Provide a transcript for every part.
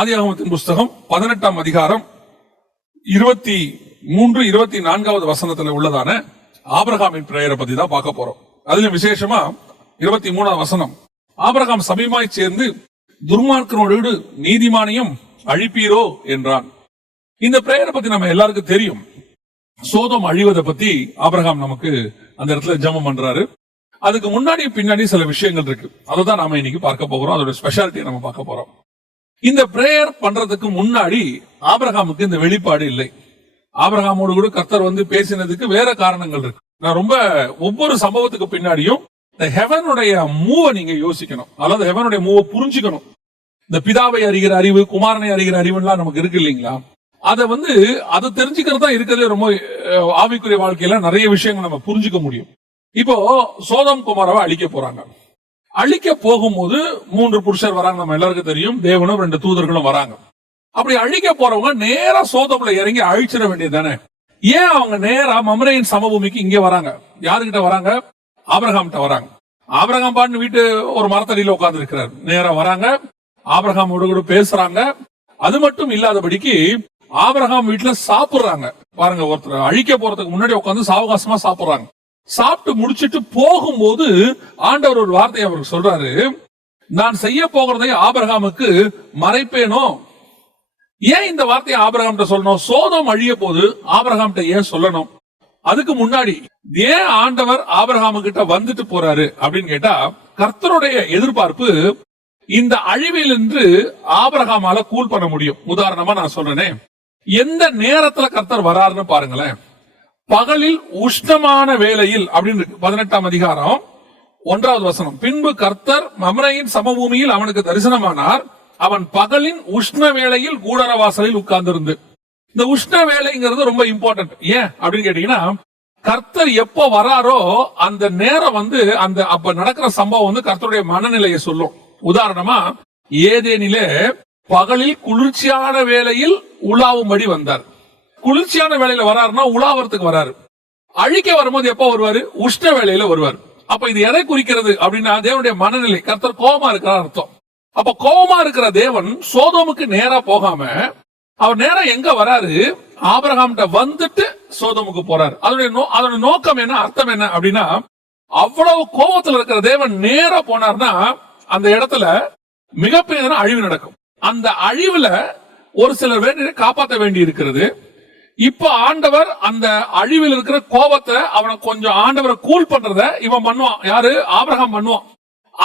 ஆதியாகமத்தின் புஸ்தகம் பதினெட்டாம் அதிகாரம் இருபத்தி மூன்று இருபத்தி நான்காவது வசனத்துல உள்ளதான ஆபிரகாமின் பிரேயரை பத்தி தான் பார்க்க போறோம். அதுல விசேஷமா இருபத்தி மூணாவது வசனம். ஆபிரகாம் சமீபமாய் சேர்ந்து துர்மார்க்கனோடு நீதிமானியம் அழிப்பீரோ என்றான். இந்த பிரேயரை பத்தி நம்ம எல்லாருக்கும் தெரியும். சோதம் அழிவதை பத்தி ஆபிரகாம் நமக்கு அந்த இடத்துல ஜெபம் பண்றாரு. அதுக்கு முன்னாடி பின்னாடி சில விஷயங்கள் இருக்கு. அதை தான் நாம இன்னைக்கு பார்க்க போகிறோம். அதோட ஸ்பெஷாலிட்டியை நம்ம பார்க்க போறோம். இந்த பிரேயர் பண்றதுக்கு முன்னாடி ஆபிரகாமுக்கு இந்த வெளிப்பாடு இல்லை. ஆபிரகாமோடு கூட கர்த்தர் வந்து பேசினதுக்கு வேற காரணங்கள் இருக்கு. நான் ரொம்ப ஒவ்வொரு சம்பவத்துக்கு பின்னாடியும் இந்த ஹெவனுடைய மூவை நீங்க யோசிக்கணும். அதாவது ஹெவனுடைய மூவை புரிஞ்சுக்கணும். இந்த பிதாவை அறிகிற அறிவு குமாரனை அறிகிற அறிவுலாம் நமக்கு இருக்கு இல்லைங்களா? அதை வந்து அதை தெரிஞ்சுக்கிறது தான் இருக்கிறதுல ரொம்ப ஆவிக்குரிய வாழ்க்கையில நிறைய விஷயங்கள் நம்ம புரிஞ்சுக்க முடியும். இப்போ சோதம் குமாரவை அழிக்க போறாங்க. அழிக்க போகும்போது மூன்று புருஷர் வராங்க நம்ம எல்லாருக்கும் தெரியும். தேவனும் ரெண்டு தூதர்களும் வராங்க. அப்படி அழிக்க போறவங்க நேரா சோதமுல இறங்கி அழிச்சிட வேண்டியது தானே ஏன் அவங்க நேரா மமரையின் சமபூமிக்கு இங்க வராங்க? யாருகிட்ட வராங்க? ஆபிரகாம்கிட்ட வராங்க. ஆபிரகாம் பாட்டு வீட்டு ஒரு மரத்தடியில உட்கார்ந்து இருக்கிறார் நேரா வராங்க. ஆபிரகாமோட கூட பேசுறாங்க. அது மட்டும் இல்லாதபடிக்கு ஆபிரகாம் வீட்டுல சாப்பிடுறாங்க. பாருங்க ஒருத்தர் அழிக்க போறதுக்கு முன்னாடி உட்கார்ந்து சாவகாசமா சாப்பிடுறாங்க. சாப்பிட்டு முடிச்சிட்டு போகும்போது ஆண்டவர் ஒரு வார்த்தையை அவருக்கு சொல்றாரு. நான் செய்ய போகிறதை ஆபிரகாமுக்கு மறைப்பேனோ? ஏன் இந்த வார்த்தையை ஆபிரகாம்கிட்ட சொல்லணும்? சோதம் அழிய போது ஆபிரகாம்கிட்ட ஏன் சொல்லணும்? அதுக்கு முன்னாடி ஏன் ஆண்டவர் ஆபிரகாமு கிட்ட வந்துட்டு போறாரு அப்படின்னு கேட்டா கர்த்தருடைய எதிர்பார்ப்பு இந்த அழிவில் என்று ஆபரகாமால கூல் பண்ண முடியும். உதாரணமா நான் சொல்றேனே. எந்த நேரத்துல கர்த்தர் வராருன்னு பாருங்களேன். பகலில் உஷ்ணமான வேலையில் அப்படின்னு இருக்கு. பதினெட்டாம் அதிகாரம் ஒன்றாவது வசனம். பின்பு கர்த்தர் மமரையின் சமபூமியில் அவனுக்கு தரிசனமானார். அவன் பகலின் உஷ்ண வேளையில் கூடரவாசலில் உட்கார்ந்திருந்து. இந்த உஷ்ண வேலைங்கிறது ரொம்ப இம்பார்ட்டன்ட் ஏன்? அப்படின்னு கேட்டீங்கன்னா கர்த்தர் எப்போ வராரோ அந்த நேரம் வந்து அந்த அப்ப நடக்கிற சம்பவம் வந்து கர்த்தருடைய மனநிலையை சொல்லும். உதாரணமா ஏதேனிலே பகலில் குளிர்ச்சியான வேலையில் உலாவும்படி வந்தார். குளிர்ச்சியான வேலையில வராருன்னா உலாவரத்துக்கு வராரு. அழிக்க வரும்போது எப்ப வருவாரு? உஷ்ண வேலையில வருவார். அப்ப இது எதை குறிக்கிறது அப்படின்னா தேவனுடைய மனநிலை கர்த்தர் கோபமா இருக்கிறார் அர்த்தம். அப்ப கோபமா இருக்கிற தேவன் சோதோமுக்கு நேரா போகாம அவர் நேரா எங்க வராரு? ஆபரகாம்கிட்ட வந்துட்டு சோதமுக்கு போறாரு. அதனுடைய நோ- அதோட நோக்கம் என்ன அர்த்தம் என்ன அப்படின்னா அவ்வளவு கோபத்துல இருக்கிற தேவன் நேரா போனார்னா அந்த இடத்துல மிகப்பெரிய அழிவு நடக்கும். அந்த அழிவுல ஒரு சிலர் வேண்டிய காப்பாற்ற வேண்டி இருக்கிறது இப்ப ஆண்டவர் அந்த அழிவில் இருக்கிற கோபத்தை அவனை கொஞ்சம் ஆண்டவரை கூல் பண்றத இவன் பண்ணுவான். யாரு? ஆபிரகாம் பண்ணுவான்.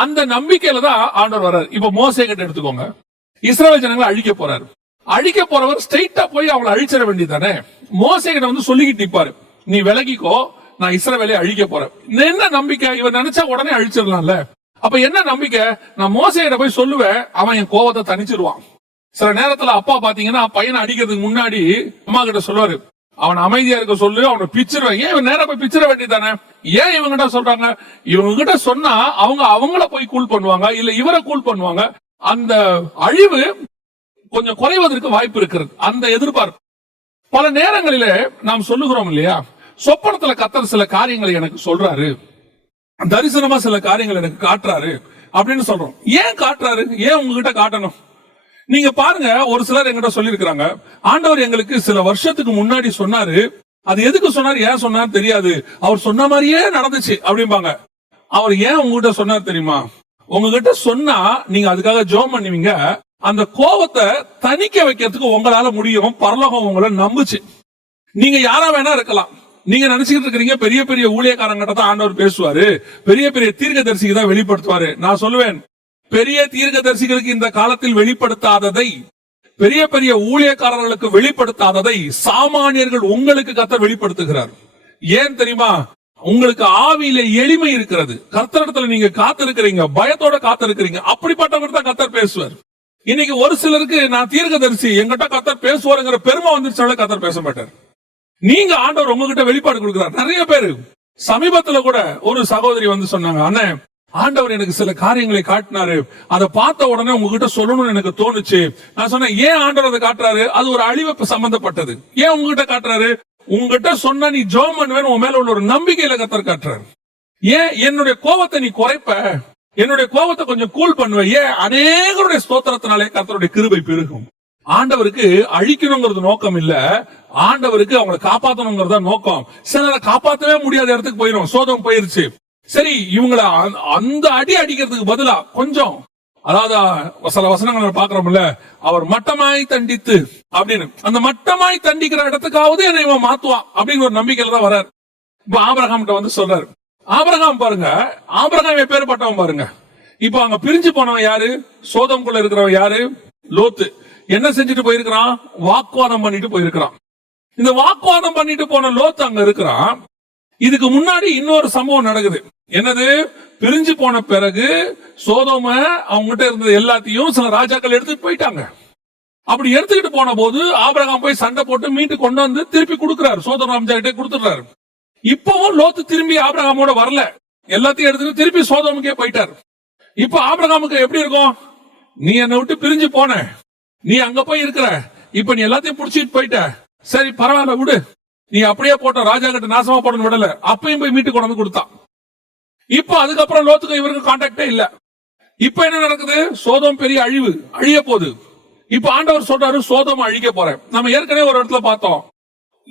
அந்த நம்பிக்கையில தான் ஆண்டவர் வர்றாரு. இப்ப மோசை கிட்ட எடுத்துக்கோங்க. இஸ்ரேல் ஜனங்களை அழிக்க போறாரு. அழிக்க போறவர் ஸ்ட்ரெயிட்டா போய் அவங்களை அழிச்சிட வேண்டியதானே மோசை கிட்ட வந்து சொல்லிக்கிட்டு நிப்பாரு. நீ விலகிக்கோ நான் இஸ்ரவேலை அழிக்க போறேன். என்ன நம்பிக்கை? இவன் நினைச்சா உடனே அழிச்சிடலாம்ல. அப்ப என்ன நம்பிக்கை? நான் மோசையிட போய் சொல்லுவேன் அவன் என் கோவத்தை தனிச்சிருவான் சில நேரத்துல அப்பா பாத்தீங்கன்னா பையனை அடிக்கிறதுக்கு முன்னாடி அம்மா கிட்ட சொல்லுவாரு. அவன் அமைதியா இருக்க சொல்லு அவனை பிச்சிருவேன் ஏன் இவன் நேரம் போய் பிச்சிட வேண்டியதானே ஏன் இவங்கிட்ட சொல்றாங்க இவங்க கிட்ட சொன்னா அவங்க அவங்கள போய் கூல் பண்ணுவாங்க இல்ல இவரை கூல் பண்ணுவாங்க. அந்த அழிவு கொஞ்சம் குறைவதற்கு வாய்ப்பு இருக்கிறது. அந்த எதிர்பார்ப்பு. பல நேரங்களில நாம் சொல்லுகிறோம் இல்லையா? சொப்பனத்துல கத்தர் சில காரியங்களை எனக்கு சொல்றாரு. தரிசனமா சில காரியங்கள் எனக்கு காட்டுறாரு அப்படின்னு சொல்றோம். ஏன் காட்டுறாரு? ஏன் உங்ககிட்ட காட்டணும்? நீங்க பாருங்க ஒரு சிலர் எங்கிட்ட சொல்லியிருக்கிறாங்க. ஆண்டவர் எங்களுக்கு சில வருஷத்துக்கு முன்னாடி சொன்னாரு. அது எதுக்கு சொன்னார் ஏன் சொன்னார் தெரியாது. அவர் சொன்ன மாதிரியே நடந்துச்சு அப்படிம்பாங்க. அவர் ஏன் உங்ககிட்ட சொன்னார் தெரியுமா? உங்ககிட்ட சொன்னா நீங்க அதுக்காக ஜோம் பண்ணுவீங்க. அந்த கோபத்தை தணிக்க வைக்கிறதுக்கு உங்களால முடியும். பரலோகம் உங்களை நம்புச்சு. நீங்க யாரா வேணா இருக்கலாம். நீங்க நினைச்சுக்கிட்டு இருக்கிறீங்க பெரிய பெரிய ஊழியக்காரங்கிட்ட தான் ஆண்டவர் பேசுவாரு. பெரிய பெரிய தீர்க்கதரிசிக்கு தான் வெளிப்படுத்துவாரு. நான் சொல்லுவேன் பெரிய தீர்க்கதரிசிகளுக்கு இந்த காலத்தில் வெளிப்படுத்தாததை பெரிய பெரிய ஊழியக்காரர்களுக்கு வெளிப்படுத்தாததை சாமானியர்கள் உங்களுக்கு கத்த வெளிப்படுத்துகிறார். ஏன் தெரியுமா? உங்களுக்கு ஆவியில எளிமை இருக்கிறது. கர்த்தரிடத்துல நீங்க காத்திருக்கிறீங்க பயத்தோட காத்திருக்கிறீங்க. அப்படிப்பட்டவர் தான் கத்தர் பேசுவார். இன்னைக்கு ஒரு சிலருக்கு நான் தீர்க்கதரிசி எங்கிட்ட கத்தர் பேசுவாருங்கிற பெருமை வந்துருச்சால கத்தர் பேச மாட்டார். நீங்க ஆண்டவர் உங்ககிட்ட வெளிப்பாடு கொடுக்கிறார். நிறைய பேரு. சமீபத்துல கூட ஒரு சகோதரி வந்து சொன்னாங்க அண்ணன் ஆண்டவர் எனக்கு சில காரியங்களை காட்டினாரு. அதை பார்த்த உடனே உங்ககிட்ட சொல்லணும்னு எனக்கு தோணுச்சு. நான் சொன்னேன் ஏன் ஆண்டவர் அதை காட்டுறாரு? அது ஒரு அழிவு சம்பந்தப்பட்டது. ஏன் உங்ககிட்ட காட்டுறாரு? உங்ககிட்ட சொன்னா நீ ஜோம் பண்ணுவேன் உன் மேல உள்ள ஒரு நம்பிக்கையில கத்தர் காட்டுறாரு. ஏன் என்னுடைய கோபத்தை நீ குறைப்ப? என்னுடைய கோபத்தை கொஞ்சம் கூல் பண்ணுவையே அநேகருடைய ஸ்தோத்திரத்தினாலே கத்தருடைய கிருபை பெருகும்? ஆண்டவருக்கு அழிக்கணுங்கிறது நோக்கம் இல்ல. ஆண்டவருக்கு அவங்களை காப்பாத்தணுங்கிறதா நோக்கம். சிலரை காப்பாத்தவே முடியாத இடத்துக்கு போயிடும் சோதம் போயிருச்சு. சரி இவங்கள அந்த- அந்த அடி அடிக்கிறதுக்கு பதிலா கொஞ்சம் அதாவது சில வசனங்களை பாக்குறோம்ல அவர் மட்டமாய் தண்டித்து அப்படின்னு. அந்த மட்டமாய் தண்டிக்கிற இடத்துக்காவது என்னை இவன் மாத்துவான் அப்படின்னு ஒரு நம்பிக்கையில தான் வர்றாரு. இப்ப ஆபிரகாம் வந்து சொல்றாரு. ஆபிரகாம் பாருங்க ஆபிரகாம் எப்பேற்பட்டவன் பாருங்க. இப்ப அங்க பிரிஞ்சு போனவன் யாரு? சோதம்குள்ள இருக்கிறவன் யாரு? லோத்து. என்ன செஞ்சுட்டு போயிருக்கிறான்? வாக்குவாதம் பண்ணிட்டு போயிருக்கிறான். இந்த வாக்குவாதம் பண்ணிட்டு போன லோத்து அங்க இருக்கிறான். இதுக்கு முன்னாடி இன்னொரு சம்பவம் நடக்குது. என்னது? பிரிஞ்சு போன பிறகு சோதோம அவங்ககிட்ட இருந்தது எல்லாத்தையும் சில ராஜாக்கள் எடுத்துட்டு போயிட்டாங்க. அப்படி எடுத்துக்கிட்டு போன போது ஆபரகம் போய் சண்டை போட்டு மீட்டு கொண்டு வந்து திருப்பி கொடுக்கிறாரு. சோதர ராமஜா கிட்டே கொடுத்துடுறாரு. இப்பவும் லோத்து திரும்பி ஆபரகாமோட வரல. எல்லாத்தையும் எடுத்துட்டு திருப்பி சோதோமுக்கே போயிட்டாரு. இப்ப ஆபரகாமுக்கு எப்படி இருக்கும்? நீ என்னை விட்டு பிரிஞ்சு போன. நீ அங்க போய் இருக்கிற. இப்ப நீ எல்லாத்தையும் புடிச்சிட்டு போயிட்ட. சரி பரவாயில்ல விடு. நீ அப்படியே போட்ட ராஜா கிட்ட நாசமா போடணும் விடல. அப்பயும் போய் மீட்டு கொண்டு வந்து கொடுத்தான். இப்ப அதுக்கப்புறம் லோத்துக்கு இவருக்கு கான்டாக்டே இல்ல. இப்ப என்ன நடக்குது? சோதம் பெரிய அழிவு அழிய போகுது. இப்ப ஆண்டவர் சொல்றாரு சோதம் அழிக்க போறேன். நம்ம ஏற்கனவே ஒரு இடத்துல பார்த்தோம்.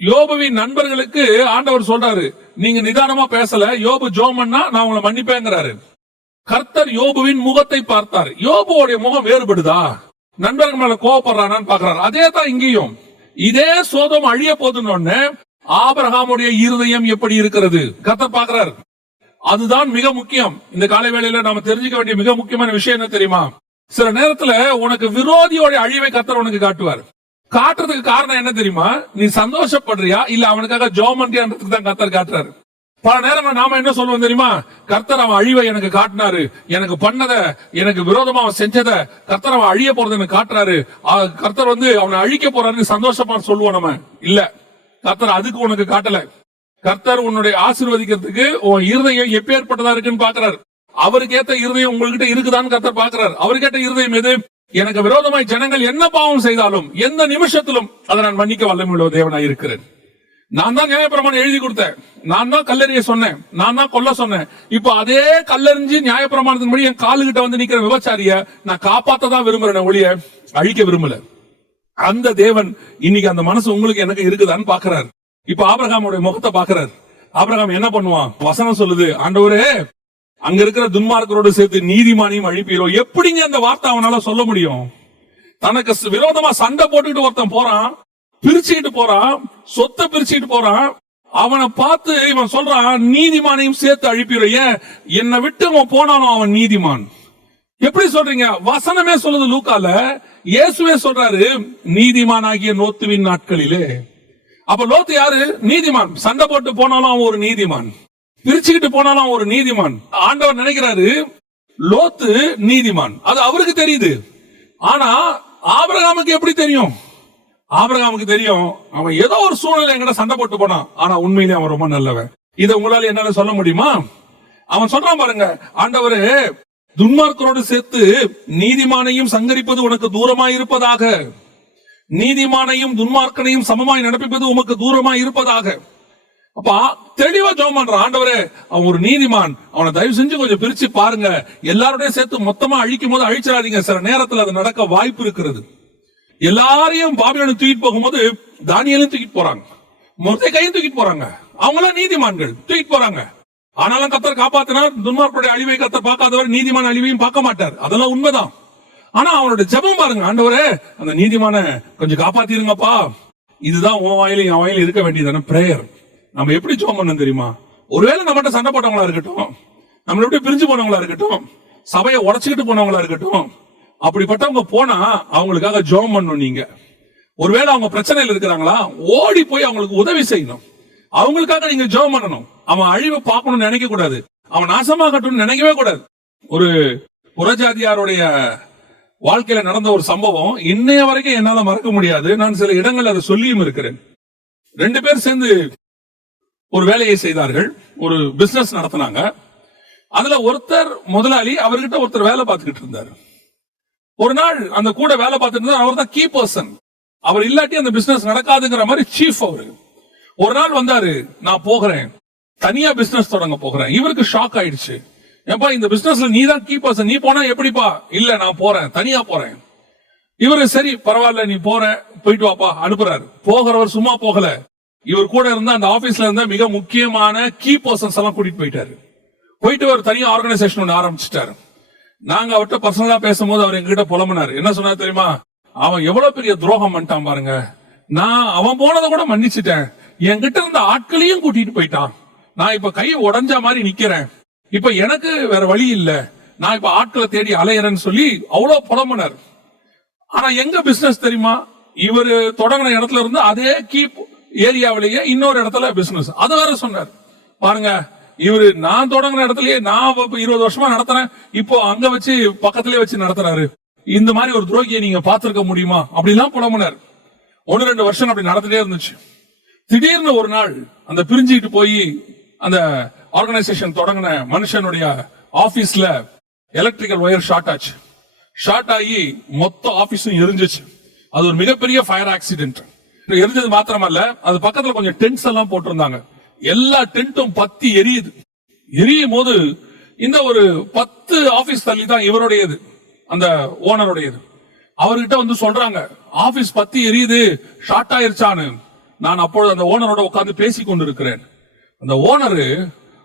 யோபுவின் நண்பர்களுக்கு ஆண்டவர் சொல்றாரு நீங்க நிதானமா பேசல. யோபு ஜோமன்னா நான் உங்களை மன்னிப்பேங்கிறாரு. கர்த்தர் யோபுவின் முகத்தை பார்த்தார். யோபுவோடைய முகம் வேறுபடுதா? நண்பர்கள் மேல கோவப்படுறானான்னு பாக்குறாரு அதே தான் இங்கேயும். இதே சோதம் அழிய போதுன்னு ஆபிரகாமுடைய இருதயம் எப்படி இருக்கிறது? கர்த்தர் பாக்குறாரு அதுதான் மிக முக்கியம். இந்த காலை வேளையில நாம தெரிஞ்சுக்க வேண்டிய மிக முக்கியமான விஷயம் என்ன தெரியுமா? சில நேரத்துல உனக்கு விரோதியோட அழிவை கத்தர் உனக்கு காட்டுவார். காட்டுறதுக்கு காரணம் என்ன தெரியுமா? நீ சந்தோஷப்படுறியா? இல்ல அவனுக்காக ஜோமன்றியான்றதுக்கு தான் கர்த்தர் காட்டுறாரு. பல நேரம் நாம என்ன சொல்லுவோம் தெரியுமா? கர்த்தர் அவன் அழிவை எனக்கு காட்டினாரு. எனக்கு பண்ணத எனக்கு விரோதமா அவன் செஞ்சத கர்த்தர் அவன் அழிய போறது எனக்கு காட்டுறாரு. கர்த்தர் வந்து அவனை அழிக்க போறாருன்னு சந்தோஷமா சொல்லுவோம் நம்ம. இல்ல. கர்த்தர் அதுக்கு உனக்கு காட்டல. கர்த்தர் உன்னுடைய ஆசீர்வதிக்கிறதுக்கு உன் இருதயம் எப்பேற்பட்டதா இருக்குன்னு பாக்குறாரு. அவருக்கு ஏத்த இருதயம் உங்ககிட்ட இருக்குதான்னு கர்த்தர் பாக்குறாரு. அவருக்கு இருதயம் எது? எனக்கு விரோதமாய் ஜனங்கள் என்ன பாவம் செய்தாலும் எந்த நிமிஷத்திலும் அதை நான் மன்னிக்க வல்லமையுள்ள தேவனாய் இருக்கிறேன். நான் தான் நியாயப்பிரமாணம் எழுதி கொடுத்தேன். நான் தான் கல்லறிய சொன்னேன். நான் தான் கொல்ல சொன்னேன். இப்போ அதே கல்லறிஞ்சு நியாயப்பிரமாணத்தின் படி என் காலுகிட்ட வந்து நிக்கிற விபச்சாரிய நான் காப்பாத்த தான் விரும்புறேன் ஒழிய அழிக்க விரும்பல. அந்த தேவன் இன்னைக்கு அந்த மனசு உங்களுக்கு எனக்கு இருக்குதான்னு பாக்குறாரு. இப்ப ஆபிரகாமுடைய முகத்தை பாக்குறாரு ஆபிரகாம் என்ன பண்ணுவான்? வசனம் சொல்லுது ஆண்டவரே அங்க இருக்கிற துன்மார்க்கரோடு சேர்த்து நீதிமானியும் அழிப்பீரோ? எப்படிங்க அந்த வார்த்தை அவனால சொல்ல முடியும்? தனக்கு விரோதமா சண்டை போட்டுக்கிட்டு ஒருத்தன் போறான் பிரிச்சுக்கிட்டு போறான் சொத்தை பிரிச்சுக்கிட்டு போறான். அவனை பார்த்து இவன் சொல்றான் நீதிமானையும் சேர்த்து அழிப்பீரோ? ஏன்? என்னை விட்டு அவன் போனாலும் அவன் நீதிமான். எப்படி சொல்றீங்க? வசனமே சொல்லுது லூக்கால. இயேசுவே சொல்றாரு நீதிமான் ஆகிய நோத்துவின் நாட்களிலே. அப்ப லோத்து யாரு? நீதிமான். சண்டை போட்டு போனாலும் அவன் ஒரு நீதிமான். பிரிச்சுக்கிட்டு போனாலும் அவன் ஒரு நீதிமான். ஆண்டவர் நினைக்கிறாரு லோத்து நீதிமான். அது அவருக்கு தெரியுது. ஆனா ஆபரகாமுக்கு எப்படி தெரியும்? ஆபரகாமுக்கு தெரியும் அவன் ஏதோ ஒரு சூழ்நிலை என்கிட்ட சண்டை போட்டு போனான். ஆனா உண்மையிலே அவன் ரொம்ப நல்லவன். இதை உங்களால என்னால சொல்ல முடியுமா? அவன் சொல்றான் பாருங்க ஆண்டவரு துன்மார்க்கரோடு சேர்த்து நீதிமானையும் சங்கரிப்பது உனக்கு தூரமா இருப்பதாக நீதிமானையும் துன்மார்க்கனையும் சமமாய் நடப்பிப்பது உமக்கு தூரமாய் இருப்பதாக. அப்பா தெளிவா ஜோம் பண்ற ஆண்டவரே அவன் ஒரு நீதிமான். அவனை தயவு செஞ்சு கொஞ்சம் பிரிச்சு பாருங்க. எல்லாரோடையும் சேர்த்து மொத்தமா அழிக்கும் போது அழிச்சிடாதீங்க. சில நேரத்துல அது நடக்க வாய்ப்பு இருக்கிறது. எல்லாரையும் பாபிலோனு தூக்கிட்டு போகும்போது தானியலையும் தூக்கிட்டு போறாங்க. மொத்த கையும் தூக்கிட்டு போறாங்க. அவங்களாம் நீதிமான்கள். தூக்கிட்டு போறாங்க. ஆனாலும் கத்தர் காப்பாத்தினார். துன்மார்க்குடைய அழிவை கத்தர் பார்க்காதவர் நீதிமான அழிவையும் பார்க்க மாட்டார். அதெல்லாம் உண்மைதான். ஆனா அவனோட ஜெபம் பாருங்க ஆண்டவரே அந்த நீதிமான கொஞ்சம் காப்பாத்திருங்கப்பா. இதுதான் உன் வாயிலும் என் வாயிலும் இருக்க வேண்டியதான பிரேயர் நம்ம எப்படி ஜெபம் பண்ணணும் தெரியுமா? ஒருவேளை நம்மகிட்ட சண்டை போட்டவங்களா இருக்கட்டும் நம்மளை எப்படி பிரிஞ்சு போனவங்களா இருக்கட்டும் சபையை உடச்சுக்கிட்டு போனவங்களா இருக்கட்டும் அப்படிப்பட்டவங்க போனா அவங்களுக்காக ஜெபம் பண்ணணும் நீங்க. ஒருவேளை அவங்க பிரச்சனையில இருக்கிறாங்களா ஓடி போய் அவங்களுக்கு உதவி செய்யணும். அவங்களுக்காக நீங்க ஜெபம் பண்ணணும். அவன் அழிவை பார்க்கணும்னு நினைக்க கூடாது அவன் நாசமாகட்டும்னு நினைக்கவே கூடாது. ஒரு புறஜாதியாருடைய வாழ்க்கையில நடந்த ஒரு சம்பவம் இன்னைய வரைக்கும் என்னால மறக்க முடியாது. நான் சில இடங்கள்ல அதை சொல்லியும் இருக்கிறேன். ரெண்டு பேர் சேர்ந்து ஒரு வேலையை செய்தார்கள். ஒரு பிசினஸ் நடத்தினாங்க. அதுல ஒருத்தர் முதலாளி அவர்கிட்ட ஒருத்தர் வேலை பார்த்துக்கிட்டு இருந்தாரு. ஒரு நாள் அந்த கூட வேலை பார்த்துட்டு இருந்தார். அவர் தான் கீ பர்சன் அவர் இல்லாட்டி அந்த பிசினஸ் நடக்காதுங்கிற மாதிரி சீஃப் அவரு. ஒரு நாள் வந்தாரு நான் போகிறேன். தனியா பிசினஸ் தொடங்க போகிறேன். இவருக்கு ஷாக் ஆயிடுச்சு. ஏப்பா இந்த பிசினஸ்ல நீ தான் கீ பர்சன் நீ போனா எப்படிப்பா? இல்ல நான் போறேன் தனியா போறேன். இவரு சரி பரவாயில்ல நீ போற போயிட்டு வாப்பா அனுப்புறாரு. போகிறவர் சும்மா போகல. இவர் கூட இருந்த அந்த ஆபீஸ்ல இருந்த மிக முக்கியமான கீ பர்சன்ஸ் எல்லாம் கூட்டிட்டு போயிட்டாரு. போயிட்டு அவர் தனியா ஆர்கனைசேஷன் ஒன்று ஆரம்பிச்சிட்டாரு. நாங்க அவர்கிட்ட பர்சனலா பேசும்போது அவர் எங்ககிட்ட புலம்புனாரு. என்ன சொன்னார் தெரியுமா? அவன் எவ்வளவு பெரிய துரோகம் பண்ணிட்டான் பாருங்க. நான் அவன் போனதை கூட மன்னிச்சிட்டேன். என்கிட்ட இருந்த ஆட்களையும் கூட்டிட்டு போயிட்டான். நான் இப்ப கை உடஞ்ச மாதிரி நிக்கிறேன். இப்ப எனக்கு வேற வழி இல்ல. நான் இப்ப ஆட்களை தேடி அலையறேன்னு சொல்லி அவ்வளவு புலம்புனார். ஆனா எங்க பிசினஸ் தெரியுமா? இவர் தொடங்கின இடத்துல இருந்து அதே கீப் ஏரியாவிலேயே இன்னொரு இடத்துல பிசினஸ் அது வேற சொன்னார். பாருங்க இவரு நான் தொடங்கின இடத்துலயே நான் இப்ப இருபது வருஷமா நடத்துறேன். இப்போ அங்க வச்சு பக்கத்திலே வச்சு நடத்துறாரு. இந்த மாதிரி ஒரு துரோகியை நீங்க பார்த்திருக்க முடியுமா? அப்படிலாம் புலம்புனார். ஒன்னு ரெண்டு வருஷம் அப்படி நடந்துட்டே இருந்துச்சு. திடீர்னு ஒரு நாள் அந்த பிரிஞ்சுக்கிட்டு போய் அந்த ஆர்கனைசேஷன் தொடங்கின மனுஷனுடைய ஆபீஸ்ல எலக்ட்ரிக்கல் ஒயர் ஷார்ட் ஆச்சு. ஷார்ட் ஆகி மொத்த ஆபீஸும் எரிஞ்சிச்சு. அது ஒரு மிகப்பெரிய ஃபயர் ஆக்சிடென்ட் எரிஞ்சது மாத்திரமல்ல அது பக்கத்துல கொஞ்சம் டென்ட்ஸ் எல்லாம் போட்டிருந்தாங்க. எல்லா டென்ட்டும் பத்தி எரியுது. எரியும் போது இந்த ஒரு பத்து ஆபீஸ் தள்ளி தான் இவருடையது அந்த ஓனருடையது அவர்கிட்ட வந்து சொல்றாங்க ஆபீஸ் பத்தி எரியுது ஷார்ட் ஆயிருச்சான்னு. நான் அப்பொழுது அந்த ஓனரோட உட்காந்து பேசி கொண்டிருக்கிறேன் அந்த ஓனரு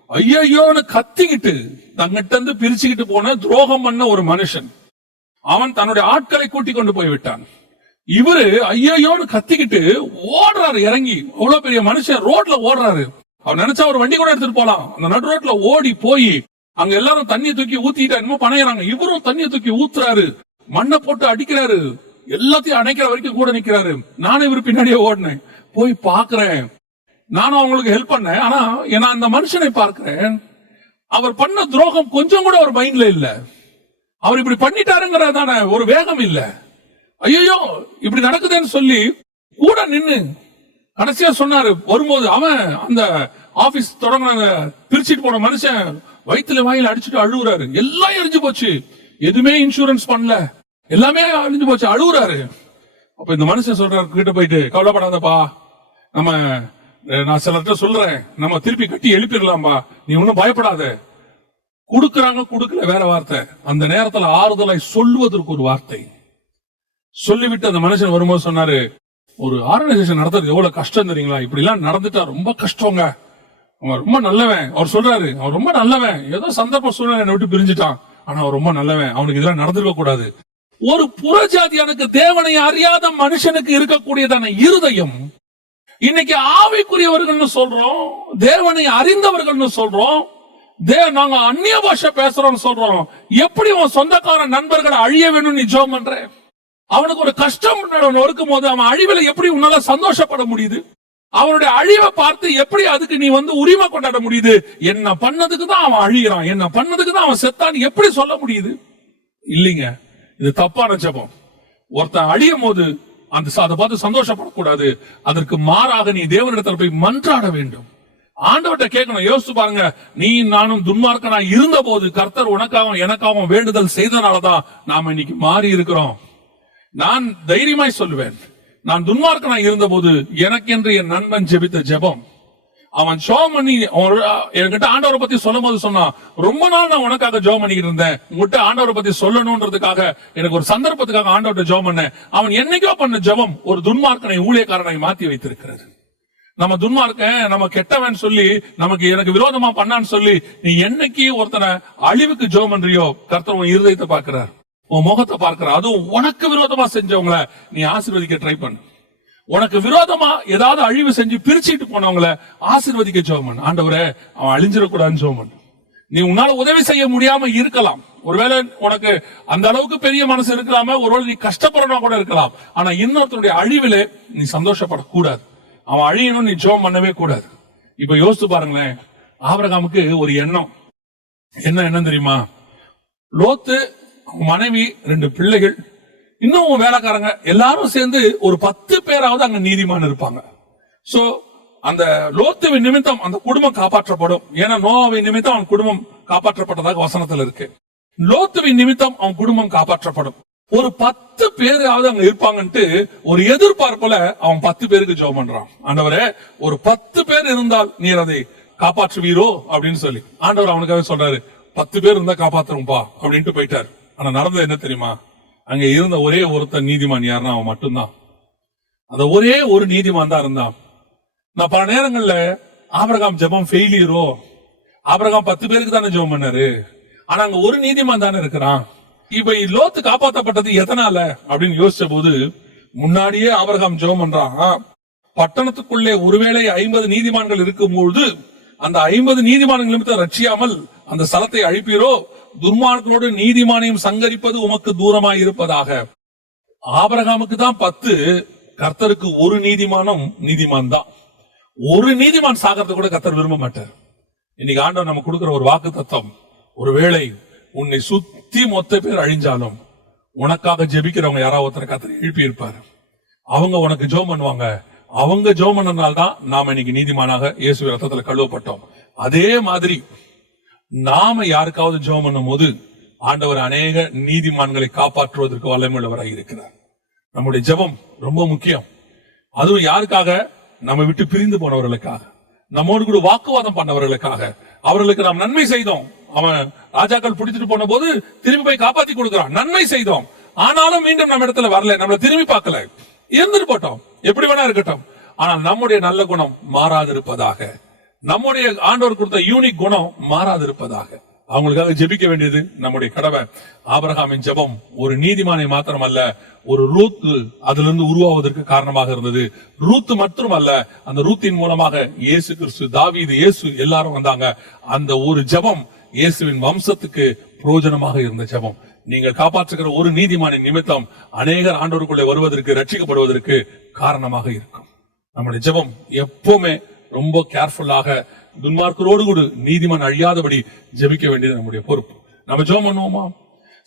ஐயோன்னு கத்திக்கிட்டு தங்கிட்ட இருந்து பிரிச்சுக்கிட்டு போன துரோகம் பண்ண ஒரு மனுஷன். அவன் தன்னுடைய ஆட்களை கூட்டி கொண்டு போய் விட்டான். இவரு ஐயோன்னு கத்திக்கிட்டு ஓடுறாரு இறங்கி. அவ்வளவு பெரிய மனுஷன் ரோட்ல ஓடுறாரு. அவர் நினைச்சா ஒரு வண்டி கூட எடுத்துட்டு போலாம். அந்த நடு ரோட்ல ஓடி போய் அங்க எல்லாரும் தண்ணியை தூக்கி ஊத்திட்டு என்னமோ பணையறாங்க. இவரும் தண்ணியை தூக்கி ஊத்துறாரு. மண்ணை போட்டு அடிக்கிறாரு. எல்லாத்தையும் அணைக்கிற வரைக்கும் கூட நிக்கிறாரு. நானும் இவர் பின்னாடியே ஓடினேன். போய் பாக்குறேன் நானும் அவங்களுக்கு ஹெல்ப் பண்ணேன். ஆனா நான் அந்த மனுஷனை பார்க்கிறேன். அவர் பண்ண துரோகம் கொஞ்சம் கூட அவர் மைண்ட்ல இல்ல. அவர் இப்படி பண்ணிட்டாருங்கிறதான ஒரு வேகம் இல்ல. ஐயோ இப்படி நடக்குதுன்னு சொல்லி கூட நின்னு கடைசியா சொன்னாரு. வரும்போது அவன் அந்த ஆபீஸ் தொடங்கின பிரிச்சுட்டு போன மனுஷன் வயித்துல வாயில அடிச்சுட்டு அழுகுறாரு. எல்லாம் எரிஞ்சு போச்சு. எதுவுமே இன்சூரன்ஸ் பண்ணல. எல்லாமே அழிஞ்சு போச்சு. அழுகுறாரு. அப்ப இந்த மனுஷன் சொல்றாரு கிட்ட போயிட்டு கவலைப்படாதப்பா. நம்ம நான் நான் சிலர்கிட்ட சொல்றேன். நம்ம திருப்பி கட்டி எழுப்பிடலாம்பா. நீ ஒன்னும் பயப்படாத. கொடுக்கறாங்க கொடுக்கல வேற வார்த்தை. அந்த நேரத்துல ஆறுதலை சொல்லுவதற்கு ஒரு வார்த்தை. சொல்லிவிட்டு அந்த மனுஷன் வரும்போது சொன்னாரு ஒரு ஆர்கனைசேஷன் நடத்துறது எவ்வளவு கஷ்டம் தெரியுங்களா? இப்படி எல்லாம் நடந்துட்டா ரொம்ப கஷ்டங்க. அவன் ரொம்ப நல்லவன். அவர் சொல்றாரு அவன் ரொம்ப நல்லவன். ஏதோ சந்தர்ப்ப சூழ்நிலை என்னை விட்டு பிரிஞ்சுட்டான். ஆனா அவன் ரொம்ப நல்லவன். அவனுக்கு இதெல்லாம் நடந்திருக்க கூடாது. ஒரு புறஜாதியானுக்கு தேவனை அறியாத மனுஷனுக்கு இருக்கக்கூடியதான இருதயம் இன்னைக்கு ஆவிக்குரியவர்கள்னு சொல்றோம் தேவனை அறிந்தவர்கள்னு சொல்றோம் தேவ நாங்க அந்நிய பாஷை பேசுறோம்னு சொல்றோம். எப்படி உன் சொந்தக்கார நண்பர்களை அழிய வேணும்னு நீ ஜோம் பண்ற? அவனுக்கு ஒரு கஷ்டம் இருக்கும் போது அவன் அழிவுல எப்படி உன்னால சந்தோஷப்பட முடியுது? அவனுடைய அழிவை பார்த்து எப்படி அதுக்கு நீ வந்து உரிமை கொண்டாட முடியுது? என்ன பண்ணதுக்கு தான் அவன் அழிகிறான் என்ன பண்ணதுக்கு தான் அவன் செத்தான் எப்படி சொல்ல முடியுது? இல்லைங்க இது தப்பான ஜெபம். ஒருத்தன் அழியும் போது அந்த அதை பார்த்து சந்தோஷப்படக்கூடாது. அதற்கு மாறாக நீ தேவனிடத்தில் போய் மன்றாட வேண்டும். ஆண்டவர்கிட்ட கேட்கணும். யோசிச்சு பாருங்க. நீ நானும் துன்மார்க்கனா இருந்த போது கர்த்தர் உனக்காகவும் எனக்காகவும் வேண்டுதல் செய்தனாலதான் நாம இன்னைக்கு மாறி இருக்கிறோம் நான் தைரியமாய் சொல்லுவேன். நான் துன்மார்க்கனா இருந்தபோது எனக்கென்று என் நண்பன் ஜெபித்த ஜெபம் அவன் ஜோம் பண்ணி அவன் என்கிட்ட ஆண்டவரை பத்தி சொல்லும் போது சொன்னான் ரொம்ப நாள் நான் உனக்காக ஜோம் பண்ணிக்கிட்டு இருந்தேன். உங்ககிட்ட ஆண்டவரை பத்தி சொல்லணும்ன்றதுக்காக எனக்கு ஒரு சந்தர்ப்பத்துக்காக ஆண்டவர்கிட்ட ஜோம் பண்ணேன் அவன் என்னைக்கோ பண்ண ஜெபம் ஒரு துன்மார்க்கனை ஊழியக்காரனை மாத்தி வைத்திருக்கிறது. நம்ம துன்மார்க்கன் நம்ம கெட்டவன் சொல்லி நமக்கு எனக்கு விரோதமா பண்ணான்னு சொல்லி நீ என்னைக்கு ஒருத்தனை அழிவுக்கு ஜோம் பண்றியோ கர்த்தர் உன் இருதயத்தை பார்க்கிறார். உன் முகத்தை பார்க்கிறார். அதுவும் உனக்கு விரோதமா செஞ்சவங்கள நீ ஆசீர்வதிக்க ட்ரை பண்ணு. உனக்கு விரோதமா ஏதாவது அழிவு செஞ்சு பிரிச்சுட்டு போனவங்கள ஆசிர்வதிக்க ஜோமன். ஆண்டவரே அவன் அழிஞ்சிடக்கூடாதுன்னு ஜோமன். நீ உன்னால உதவி செய்ய முடியாம இருக்கலாம். ஒருவேளை உனக்கு அந்த அளவுக்கு பெரிய மனசு இருக்கலாம ஒருவேளை நீ கஷ்டப்படணும் கூட இருக்கலாம். ஆனா இன்னொருத்தருடைய அழிவிலே நீ சந்தோஷப்படக்கூடாது. அவன் அழியணும் நீ ஜோம் பண்ணவே கூடாது. இப்ப யோசித்து பாருங்களேன். ஆபரகாமுக்கு ஒரு எண்ணம். என்ன எண்ணம் தெரியுமா? லோத்து மனைவி ரெண்டு பிள்ளைகள் இன்னும் வேலைக்காரங்க எல்லாரும் சேர்ந்து ஒரு பத்து பேராவது அங்க நீதிமான் இருப்பாங்க. சோ அந்த லோத்துவின் நிமித்தம் அந்த குடும்பம் காப்பாற்றப்படும். ஏன்னா நோவாவின் நிமித்தம் அவன் குடும்பம் காப்பாற்றப்பட்டதாக வசனத்துல இருக்கு. லோத்துவின் நிமித்தம் அவன் குடும்பம் காப்பாற்றப்படும். ஒரு பத்து பேராவது அங்க இருப்பாங்கன்ட்டு ஒரு எதிர்பார்ப்புல அவன் பத்து பேருக்கு ஜெபம் பண்றான். ஆண்டவரே ஒரு பத்து பேர் இருந்தால் நீர் அதை காப்பாற்றுவீரோ அப்படின்னு சொல்லி. ஆண்டவர் அவனுக்காக சொல்றாரு பத்து பேர் இருந்தா காப்பாத்துறோம்ப்பா அப்படின்ட்டு போயிட்டாரு. ஆனா நடந்தது என்ன தெரியுமா? அங்க இருந்த ஒரே ஒருத்தன் நீதிமான் யாருன்னா அவன் மட்டும்தான். அந்த ஒரே ஒரு நீதிமான் தான் இருந்தான். நான் பல நேரங்கள்ல ஆபிரகாம் ஜெபம் ஃபெயிலியரோ ஆபிரகாம் பத்து பேருக்கு தானே ஜெபம் பண்ணாரு. ஆனா அங்க ஒரு நீதிமான் தானே இருக்கிறான். இப்ப லோத்து காப்பாற்றப்பட்டது எதனால அப்படின்னு யோசிச்ச போது முன்னாடியே ஆபிரகாம் ஜெபம் பண்றான். பட்டணத்துக்குள்ளே ஒருவேளை ஐம்பது நீதிமான்கள் இருக்கும்போது அந்த ஐம்பது நீதிமான்கள் நிமித்தம் ரட்சியாமல் அந்த ஸ்தலத்தை அழிப்பீரோ? துர்மார்க்கனோடு நீதிமானையும் சங்கரிப்பது உமக்கு தூரமாய் இருப்பதாக ஆபரகாமுக்கு தான் பத்து கர்த்தருக்கு ஒரு நீதிமானம் நீதிமான் தான். ஒரு நீதிமான் சாகிறத கூட கர்த்தர் விரும்ப மாட்டார். இன்னைக்கு ஆண்டவர் நம்ம கொடுக்குற ஒரு வாக்கு தத்துவம் ஒருவேளை உன்னை சுத்தி மொத்த பேர் அழிஞ்சாலும் உனக்காக ஜெபிக்கிறவங்க யாராவது ஒருத்தர் கர்த்தர் எழுப்பி இருப்பாரு அவங்க உனக்கு ஜோம் பண்ணுவாங்க. அவங்க ஜோம் பண்ணனால்தான் நாம இன்னைக்கு நீதிமானாக இயேசு ரத்தத்துல கழுவப்பட்டோம். அதே மாதிரி நாம யாருக்காவது ஜெபம் பண்ணும் போது ஆண்டவர் அநேக நீதிமான்களை காப்பாற்றுவதற்கு வல்லமுள்ளவராக இருக்கிறார். நம்முடைய ஜெபம் ரொம்ப முக்கியம். அதுவும் யாருக்காக? நம்ம விட்டு பிரிந்து போனவர்களுக்காக. நம்மோடு கூட வாக்குவாதம் பண்ணவர்களுக்காக. அவர்களுக்கு நாம் நன்மை செய்தோம். அவன் ராஜாக்கள் பிடிச்சிட்டு போன போது திரும்பி போய் காப்பாத்தி கொடுக்கிறான். நன்மை செய்தோம். ஆனாலும் மீண்டும் நம்ம இடத்துல வரல. நம்மளை திரும்பி பார்க்கல. இருந்துட்டு போட்டோம். எப்படி வேணா இருக்கட்டும். ஆனால் நம்முடைய நல்ல குணம் மாறாதிருப்பதாக நம்முடைய ஆண்டவர் கொடுத்த யூனிக் குணம் மாறாது இருப்பதாக அவங்களுக்காக ஜெபிக்க வேண்டியது நம்முடைய கடவை ஆபரகாமின் ஜெபம் ஒரு நீதிமானை மாத்திரம் அல்ல ஒரு ரூத்து அதிலிருந்து உருவாவதற்கு காரணமாக இருந்தது. ரூத்து மட்டும் அல்ல அந்த ரூத்தின் மூலமாக இயேசு கிறிஸ்து தாவீது இயேசு எல்லாரும் வந்தாங்க. அந்த ஒரு ஜெபம் இயேசுவின் வம்சத்துக்கு பிரயோஜனமாக இருந்த ஜெபம். நீங்கள் காப்பாற்றுகிற ஒரு நீதிமான நிமித்தம் அநேகர் ஆண்டவருக்குள்ளே வருவதற்கு ரட்சிக்கப்படுவதற்கு காரணமாக இருக்கும். நம்முடைய ஜெபம் எப்பவுமே ரொம்ப கேர்ஃபுல்லாக துன்மார்க்கரோடு கூட நீதிமன் அழியாதபடி ஜெபிக்க வேண்டியது நம்முடைய பொறுப்பு. நம்ம ஜோம் பண்ணுவோமா?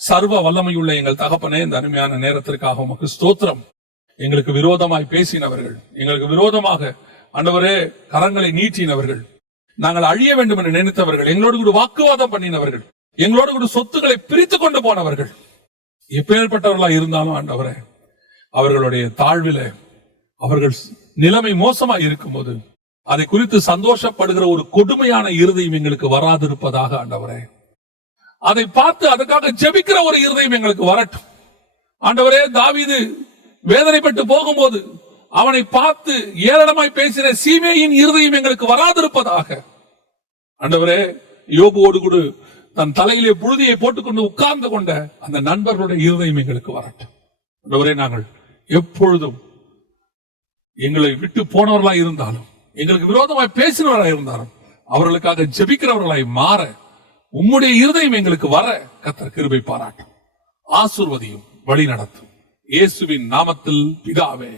சர்வ வல்லமையுள்ள எங்கள் தகப்பனே இந்த அருமையான நேரத்திற்காக உமக்கு ஸ்தோத்திரம். எங்களுக்கு விரோதமாய் பேசினவர்கள் எங்களுக்கு விரோதமாக ஆண்டவரே கரங்களை நீட்டினவர்கள் நாங்கள் அழிய வேண்டும் என்று நினைத்தவர்கள் எங்களோடு கூட வாக்குவாதம் பண்ணினவர்கள் எங்களோடு கூட சொத்துக்களை பிரித்து கொண்டு போனவர்கள். எப்பேற்பட்டவர்களா இருந்தாலும் ஆண்டவரே அவர்களுடைய தாழ்வில அவர்கள் நிலைமை மோசமா இருக்கும்போது அதை குறித்து சந்தோஷப்படுகிற ஒரு கொடுமையான இருதயம் எங்களுக்கு வராதிருப்பதாக ஆண்டவரே. அதை பார்த்து அதுக்காக ஜெபிக்கிற ஒரு இருதயம் எங்களுக்கு வரட்டும். ஆண்டவரே தாவிது வேதனைப்பட்டு போகும்போது அவனை பார்த்து ஏளனமாய் பேசின சீமையின் இருதயம் எங்களுக்கு வராதிருப்பதாக. ஆண்டவரே யோபுவோடு கூட தன் தலையிலே புழுதியை போட்டுக்கொண்டு உட்கார்ந்து கொண்ட அந்த நண்பர்களுடைய இருதயம் எங்களுக்கு வரட்டும். ஆண்டவரே நாங்கள் எப்பொழுதும் எங்களை விட்டு போனவர்களாய் இருந்தாலும் எங்களுக்கு விரோதமாய் பேசினவர்களாய் இருந்தாலும் அவர்களுக்காக ஜெபிக்கிறவர்களாய் மாற உம்முடைய இருதயம் எங்களுக்கு வர கத்தர் கிருபை பாராட்டும். ஆசுர்வதியும் வழி நடத்தும் இயேசுவின் நாமத்தில் பிதாவே.